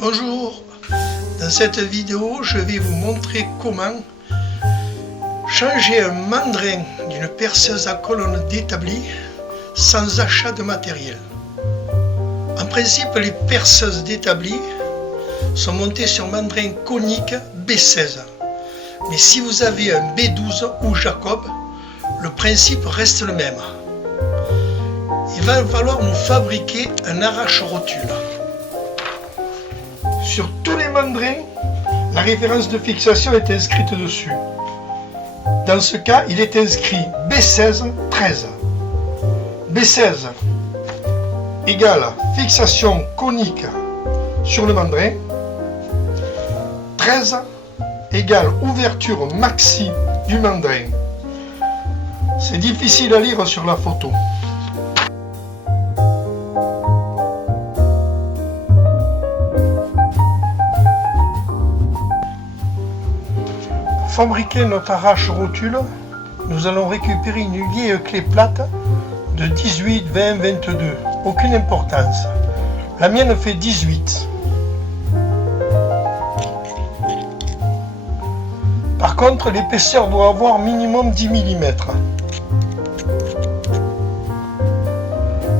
Bonjour, dans cette vidéo je vais vous montrer comment changer un mandrin d'une perceuse à colonne d'établi sans achat de matériel. En principe, les perceuses d'établi sont montées sur mandrin conique B16, mais si vous avez un B12 ou Jacob, le principe reste le même. Il va falloir nous fabriquer un arrache-rotule. Sur tous les mandrins, la référence de fixation est inscrite dessus. Dans ce cas, il est inscrit B16 13. B16 égale fixation conique sur le mandrin. 13 égale ouverture maxi du mandrin. C'est difficile à lire sur la photo. Pour fabriquer notre arrache-rotule, nous allons récupérer une vieille clé plate de 18, 20, 22. Aucune importance. La mienne fait 18. Par contre, l'épaisseur doit avoir minimum 10 mm.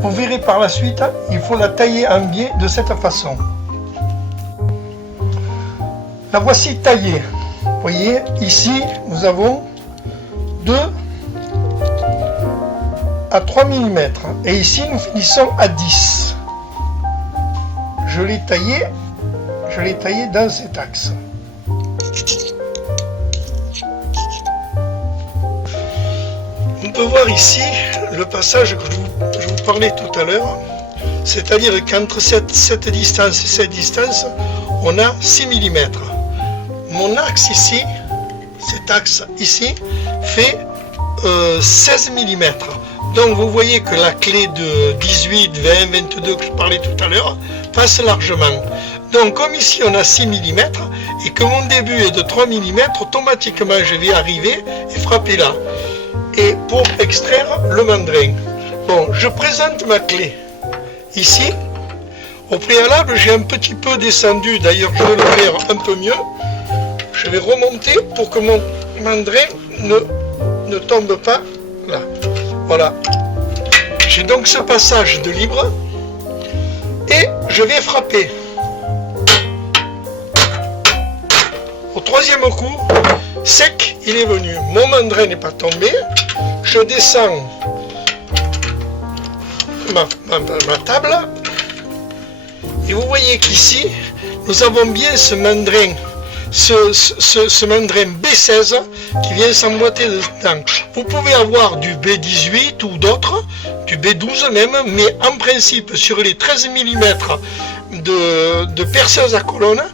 Vous verrez par la suite, il faut la tailler en biais de cette façon. La voici taillée. Vous voyez, ici, nous avons 2 à 3 mm. Et ici, nous finissons à 10. Je l'ai taillée dans cet axe. On peut voir ici le passage que je vous parlais tout à l'heure, c'est-à-dire qu'entre cette distance et cette distance, on a 6 mm. Mon axe ici, cet axe ici, fait 16 mm. Donc vous voyez que la clé de 18, 20, 22 que je parlais tout à l'heure passe largement. Donc comme ici on a 6 mm et que mon début est de 3 mm, automatiquement je vais arriver et frapper là. Et pour extraire le mandrin. Bon, je présente ma clé. Ici, au préalable, j'ai un petit peu descendu, d'ailleurs je vais le faire un peu mieux. Je vais remonter pour que mon mandrin ne tombe pas là. Voilà. J'ai donc ce passage de libre et je vais frapper. Au troisième coup, sec, il est venu. Mon mandrin n'est pas tombé. Je descends ma table. Et vous voyez qu'ici, nous avons bien ce mandrin, ce mandrin B16 qui vient s'emboîter dedans. Vous pouvez avoir du B18 ou d'autres, du B12 même, mais en principe, sur les 13 mm de perceuse à colonne,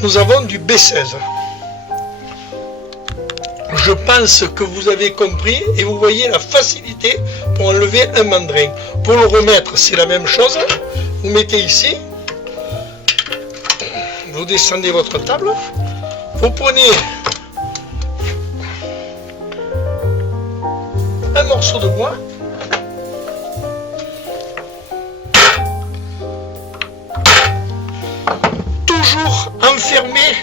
nous avons du B16. Je pense que vous avez compris et vous voyez la facilité pour enlever un mandrin. Pour le remettre, c'est la même chose. Vous mettez ici, vous descendez votre table, vous prenez un morceau de bois, toujours enfermer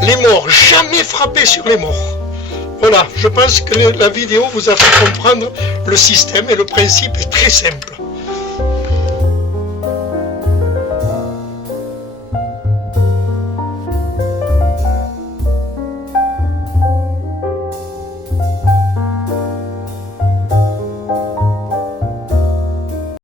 les morts, jamais frapper sur les morts. Voilà, je pense que la vidéo vous a fait comprendre le système et le principe est très simple.